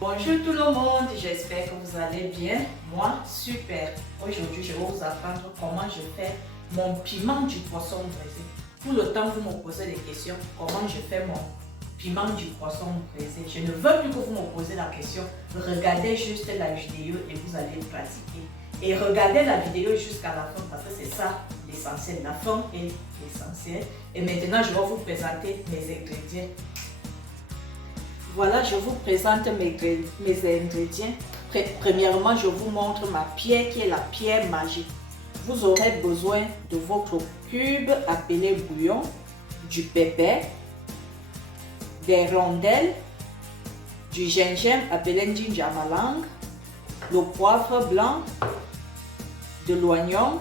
Bonjour tout le monde, j'espère que vous allez bien. Moi, super. Aujourd'hui, je vais vous apprendre comment je fais mon piment du poisson braisé. Tout le temps, vous me posez des questions. Comment je fais mon piment du poisson braisé? Je ne veux plus que vous me posez la question. Regardez juste la vidéo et vous allez pratiquer. Et regardez la vidéo jusqu'à la fin parce que c'est ça l'essentiel. La fin est l'essentiel. Et maintenant, je vais vous présenter mes ingrédients. Voilà, je vous présente mes ingrédients. Premièrement, je vous montre ma pierre qui est la pierre magique. Vous aurez besoin de votre cube appelé bouillon, du pépé, des rondelles, du gingembre appelé ginjamalang, le poivre blanc, de l'oignon,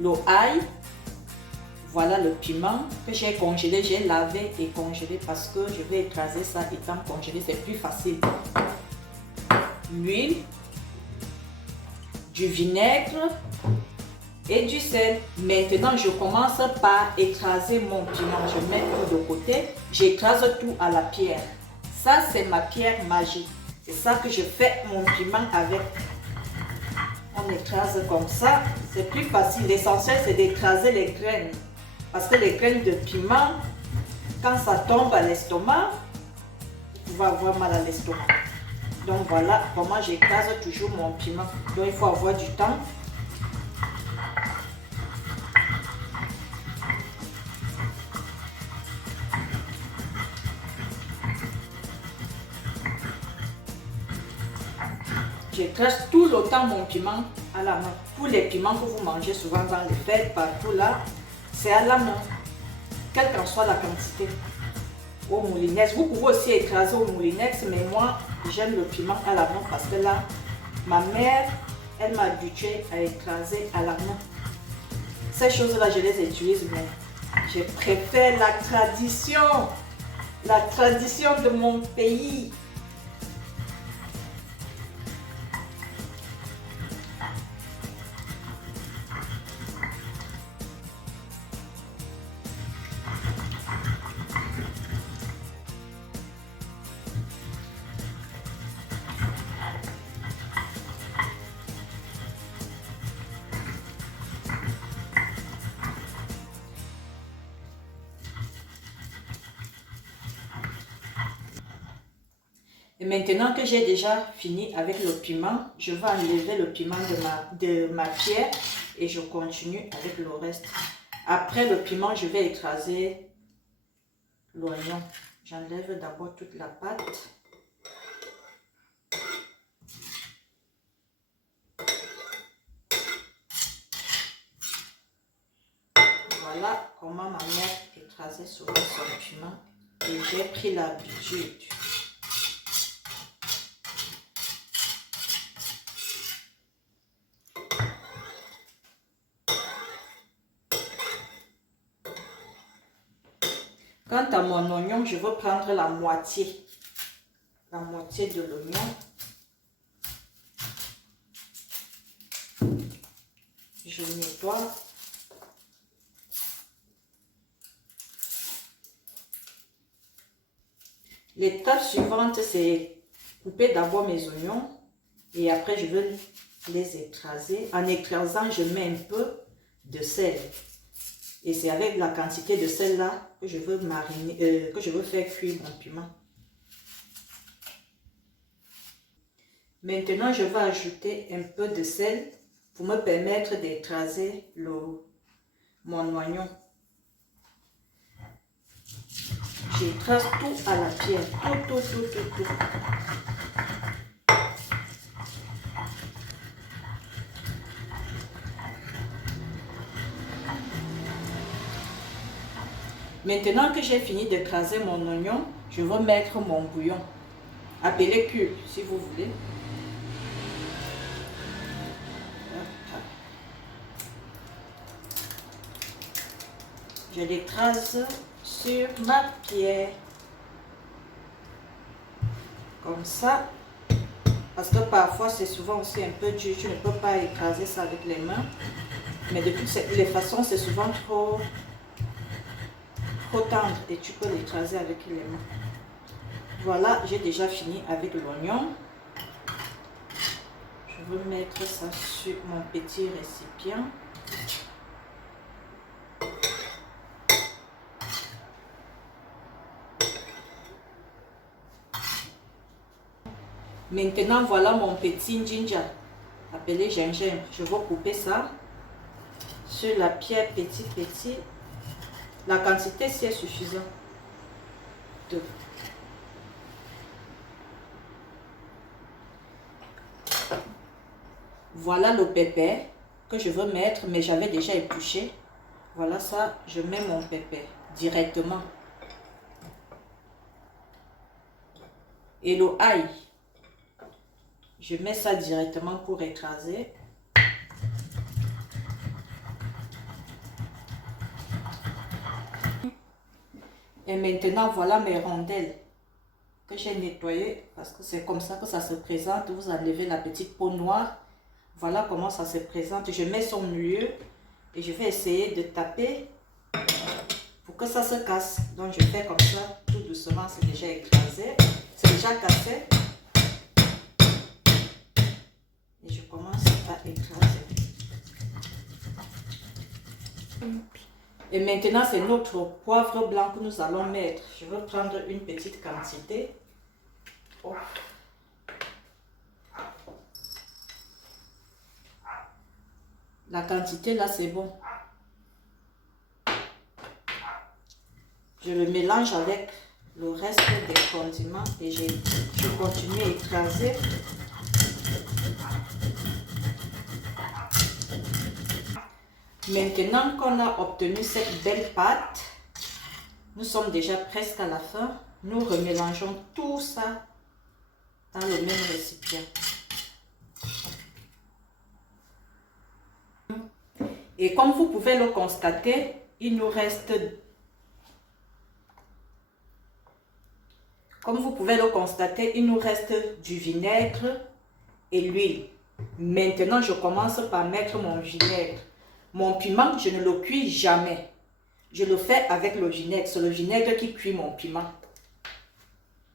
l'ail. Voilà le piment que j'ai congelé, j'ai lavé et congelé parce que je vais écraser ça étant congelé, c'est plus facile. L'huile, du vinaigre et du sel. Maintenant, je commence par écraser mon piment. Je mets tout de côté, j'écrase tout à la pierre. Ça, c'est ma pierre magique. C'est ça que je fais mon piment avec. On écrase comme ça, c'est plus facile. L'essentiel, c'est d'écraser les graines. Parce que les graines de piment, quand ça tombe à l'estomac, vous pouvez avoir mal à l'estomac. Donc voilà comment j'écrase toujours mon piment. Donc il faut avoir du temps. J'écrase tout le temps mon piment à la main. Tous les piments que vous mangez souvent dans les fêtes, partout là, c'est à la main, quelle qu'en soit la quantité. Au moulinex, vous pouvez aussi écraser au moulinex, mais moi j'aime le piment à la main parce que là, ma mère, elle m'a habitué à écraser à la main. Ces choses-là, je les utilise, mais je préfère la tradition de mon pays. Et maintenant que j'ai déjà fini avec le piment, je vais enlever le piment de ma pierre et je continue avec le reste. Après le piment, je vais écraser l'oignon. J'enlève d'abord toute la pâte. Voilà comment ma mère écrasait souvent son piment et j'ai pris l'habitude. Quant à mon oignon, je veux prendre la moitié de l'oignon. Je nettoie. L'étape suivante, c'est couper d'abord mes oignons et après je veux les écraser. En écrasant, je mets un peu de sel. Et c'est avec la quantité de sel là que je veux mariner, que je veux faire cuire mon piment. Maintenant, je vais ajouter un peu de sel pour me permettre d'écraser mon oignon. J'écrase tout à la pierre, tout. Maintenant que j'ai fini d'écraser mon oignon, je vais mettre mon bouillon, appelé cube si vous voulez. Je l'écrase sur ma pierre, comme ça, parce que parfois c'est souvent aussi un peu dur, tu ne peux pas écraser ça avec les mains, mais de toutes les façons c'est souvent trop tendre et tu peux l'écraser avec les mains. Voilà, j'ai déjà fini avec l'oignon. Je vais mettre ça sur mon petit récipient. Maintenant, voilà mon petit ginger, appelé gingembre. Je vais couper ça sur la pierre petit. La quantité, c'est suffisant. Deux. Voilà le pépère que je veux mettre, mais j'avais déjà épluché. Voilà ça, je mets mon pépère directement. Et le ail, je mets ça directement pour écraser. Et maintenant, voilà mes rondelles que j'ai nettoyées parce que c'est comme ça que ça se présente. Vous enlevez la petite peau noire. Voilà comment ça se présente. Je mets son milieu et je vais essayer de taper pour que ça se casse. Donc je fais comme ça, tout doucement, c'est déjà écrasé. C'est déjà cassé. Et je commence à écraser. Et maintenant, c'est notre poivre blanc que nous allons mettre. Je vais prendre une petite quantité. Oh. La quantité là, c'est bon. Je le mélange avec le reste des condiments et je continue à écraser. Maintenant qu'on a obtenu cette belle pâte, nous sommes déjà presque à la fin. Nous remélangeons tout ça dans le même récipient. Et comme vous pouvez le constater, il nous reste... du vinaigre et l'huile. Maintenant, je commence par mettre mon vinaigre. Mon piment, je ne le cuis jamais. Je le fais avec le vinaigre. C'est le vinaigre qui cuit mon piment.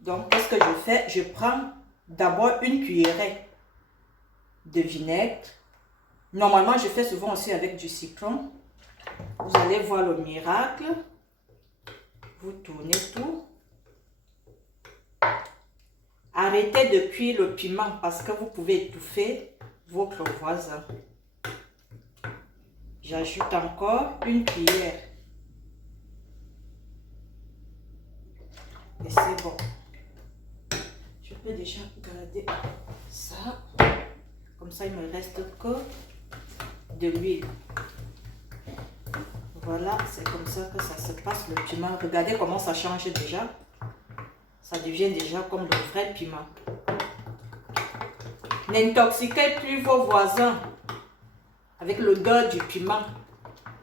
Donc, qu'est-ce que je fais? Je prends d'abord une cuillerée de vinaigre. Normalement, je fais souvent aussi avec du citron. Vous allez voir le miracle. Vous tournez tout. Arrêtez de cuire le piment parce que vous pouvez étouffer votre voisin. J'ajoute encore une cuillère. Et c'est bon. Je peux déjà garder ça. Comme ça, il ne me reste que de l'huile. Voilà, c'est comme ça que ça se passe le piment. Regardez comment ça change déjà. Ça devient déjà comme le vrai piment. N'intoxiquez plus vos voisins avec l'odeur du piment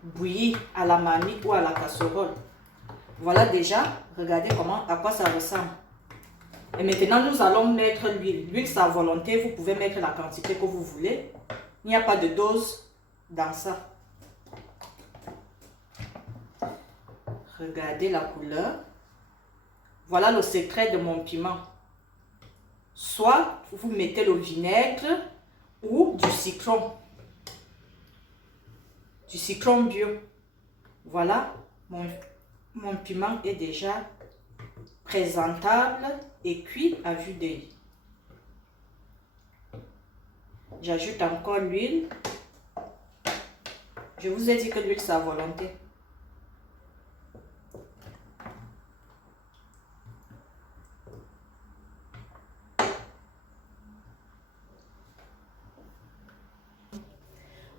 bouilli à la marmite ou à la casserole. Voilà déjà, regardez à quoi ça ressemble. Et maintenant, nous allons mettre l'huile. L'huile, c'est à volonté. Vous pouvez mettre la quantité que vous voulez. Il n'y a pas de dose dans ça. Regardez la couleur. Voilà le secret de mon piment. Soit vous mettez le vinaigre ou du citron. Du citron bio. Voilà, mon piment est déjà présentable et cuit à vue d'œil. J'ajoute encore l'huile. Je vous ai dit que l'huile, c'est à volonté.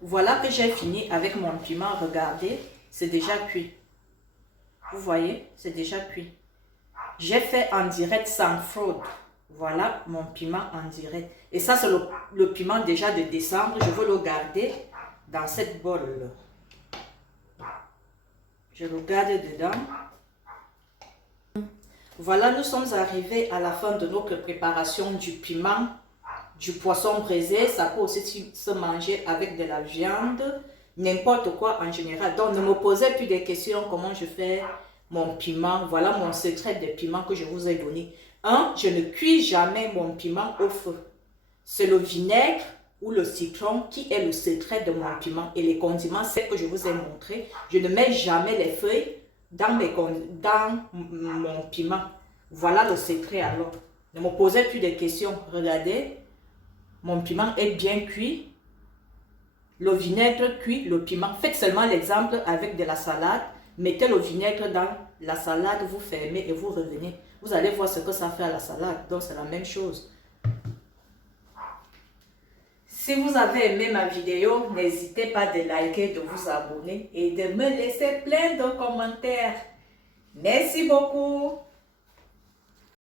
Voilà que j'ai fini avec mon piment. Regardez, c'est déjà cuit. Vous voyez, c'est déjà cuit. J'ai fait en direct sans fraude. Voilà mon piment en direct. Et ça, c'est le piment déjà de décembre. Je veux le garder dans cette bol. Je le garde dedans. Voilà, nous sommes arrivés à la fin de notre préparation du piment. Du poisson braisé, ça peut aussi se manger avec de la viande, n'importe quoi en général. Donc, ne me posez plus des questions comment je fais mon piment. Voilà mon secret de piment que je vous ai donné. 1. Je ne cuis jamais mon piment au feu. C'est le vinaigre ou le citron qui est le secret de mon piment. Et les condiments, c'est que je vous ai montré. Je ne mets jamais les feuilles dans mon piment. Voilà le secret alors. Ne me posez plus de questions. Regardez, mon piment est bien cuit. Le vinaigre cuit le piment. Faites seulement l'exemple avec de la salade. Mettez le vinaigre dans la salade, vous fermez et vous revenez. Vous allez voir ce que ça fait à la salade. Donc c'est la même chose. Si vous avez aimé ma vidéo, n'hésitez pas de liker, de vous abonner et de me laisser plein de commentaires. Merci beaucoup.